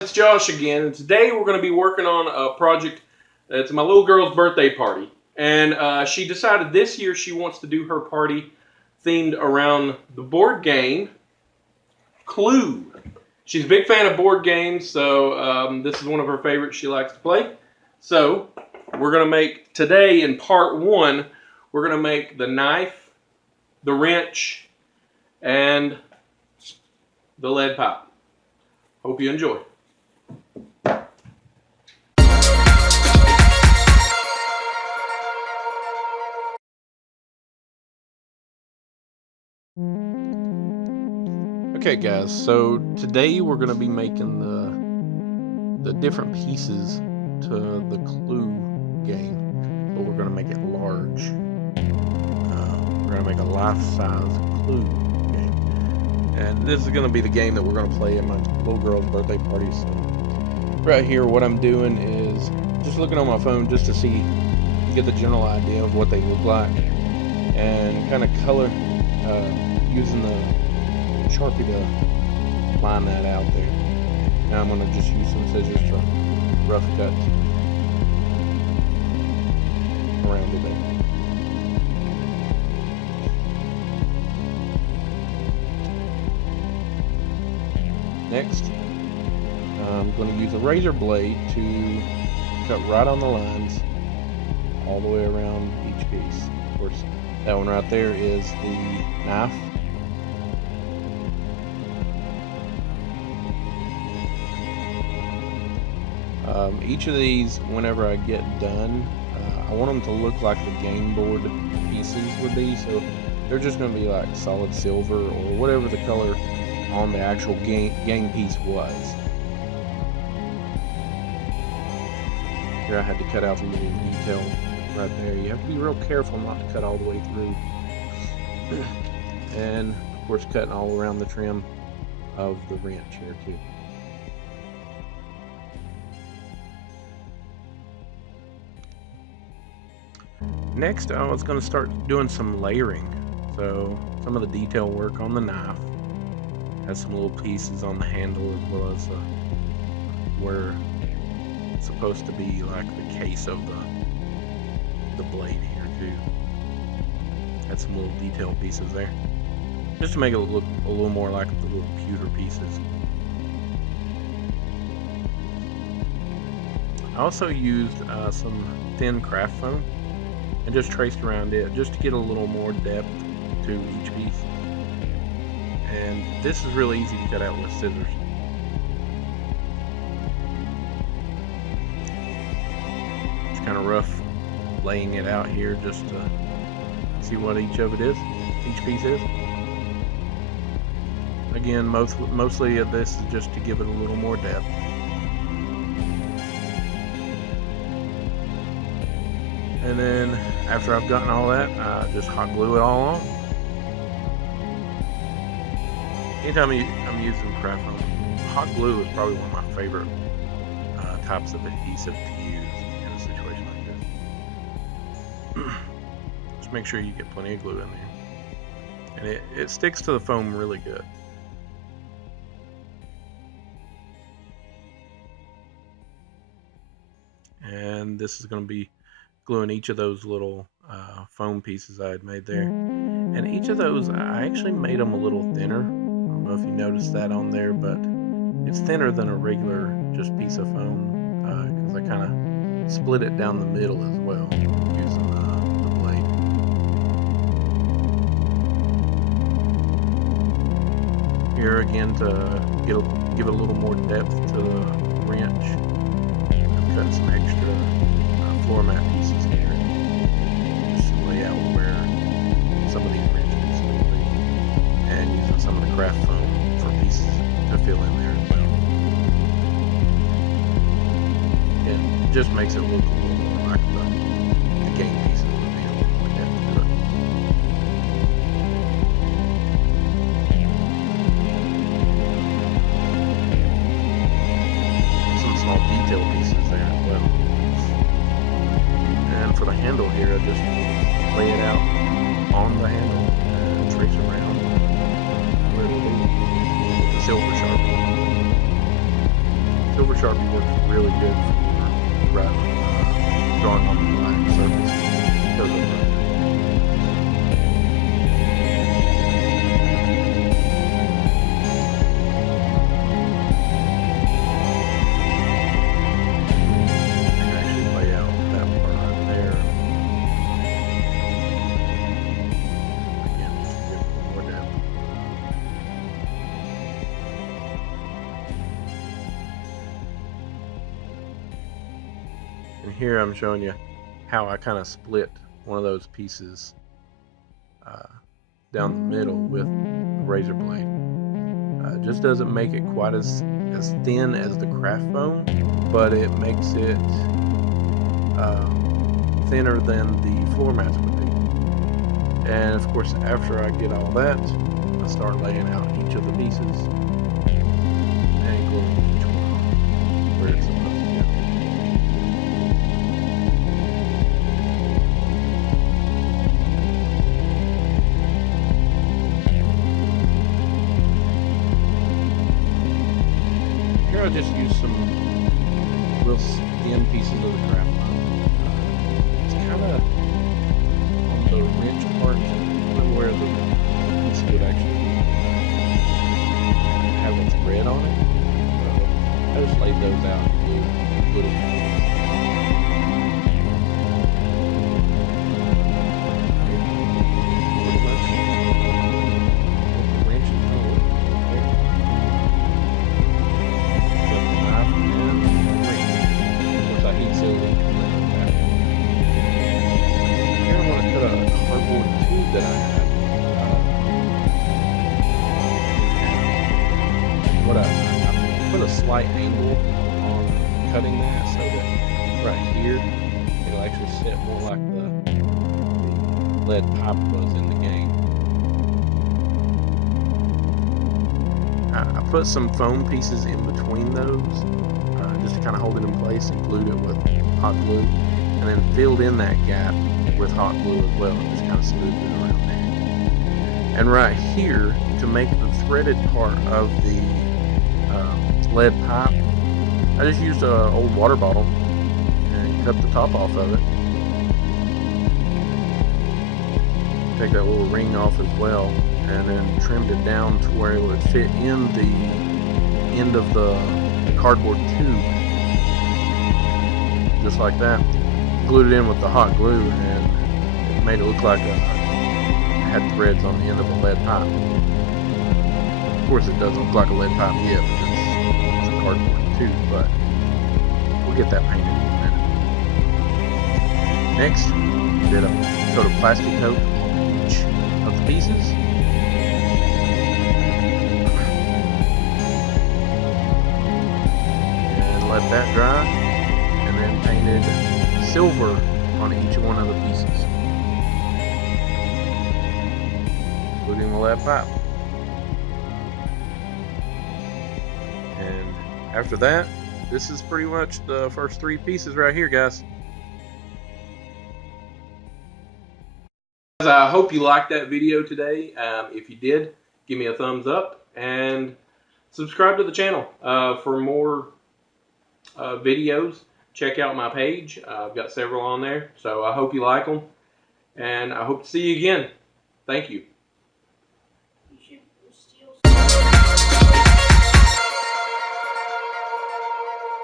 It's Josh again, and today we're going to be working on a project. It's my little girl's birthday party, and she decided this year she wants to do her party themed around the board game Clue. She's a big fan of board games, so this is one of her favorites she likes to play. So we're going to make today in part one, we're going to make the knife, the wrench, and the lead pipe. Hope you enjoy. Okay guys, so today we're going to be making the different pieces to the Clue game, but we're going to make it large. We're going to make a life-size Clue game, and this is going to be the game that we're going to play at my little girl's birthday party. So right here what I'm doing is just looking on my phone just to see, get the general idea of what they look like, and kind of color using the Sharpie to line that out there. Now I'm going to just use some scissors to rough cut around it there. Next, I'm going to use a razor blade to cut right on the lines all the way around each piece. Of course, that one right there is the knife. Each of these, whenever I get done, I want them to look like the game board pieces would be. So they're just going to be like solid silver or whatever the color on the actual game piece was. Here I had to cut out the little detail right there. You have to be real careful not to cut all the way through. And of course cutting all around the trim of the wrench here too. Next, I was going to start doing some layering. So some of the detail work on the knife has some little pieces on the handle, as well as where it's supposed to be like the case of the blade here too. Had some little detail pieces there, just to make it look a little more like the little pewter pieces. I also used some thin craft foam and just traced around it just to get a little more depth to each piece. And this is really easy to cut out with scissors. It's kind of rough laying it out here just to see what each piece is. Again, mostly of this is just to give it a little more depth. And then after I've gotten all that, I just hot glue it all on. Anytime I'm using craft foam, hot glue is probably one of my favorite types of adhesive to use in a situation like this. Just make sure you get plenty of glue in there. And it sticks to the foam really good. And this is going to be gluing each of those little foam pieces I had made there. And each of those, I actually made them a little thinner. I don't know if you noticed that on there, but it's thinner than a regular just piece of foam, because I kind of split it down the middle as well using the blade. Here again, to give it a little more depth to the wrench, I've cut some extra floor mat pieces here, just to lay out where some of these wrenches will be, and using some of the craft foam for pieces to fill in there as well. It just makes it look a little more like the game pieces would be, a little more depth to it. Some small detail pieces there as well. And for the handle here, I just lay it out on the handle and trace around where it'll be with the silver Sharpie. Silver Sharpie works really good for drawing on the black surface. Does it work? And here I'm showing you how I kind of split one of those pieces down the middle with the razor blade. Just doesn't make it quite as thin as the craft foam, but it makes it thinner than the floor mats would be. And of course, after I get all that, I start laying out each of the pieces and gluing each one where it's supposed to go. I just use some real thin pieces of the craft foam. It's kind of on the ridge part, where the piece would actually have a thread on it. So I just laid those out and glued it. That I have. I put a slight angle on cutting that so that right here it'll actually sit more like the lead pipe was in the game. I put some foam pieces in between those just to kind of hold it in place, and glued it with hot glue, and then filled in that gap with hot glue as well, and just kind of smoothed it around there. And right here, to make the threaded part of the lead pipe, I just used an old water bottle and cut the top off of it. Take that little ring off as well, and then trimmed it down to where it would fit in the end of the cardboard tube, just like that. Glued it in with the hot glue, and it made it look like it had threads on the end of a lead pipe. Of course, it doesn't look like a lead pipe yet because it's a cardboard tube, but we'll get that painted in a minute. Next, did a coat of plastic coat on each of the pieces. And let that dry, and then painted silver on each one of the pieces, including the lead pipe. And after that, this is pretty much the first three pieces right here, guys. I hope you liked that video today. If you did, give me a thumbs up and subscribe to the channel for more videos. Check out my page. I've got several on there, so I hope you like them, and I hope to see you again. Thank you.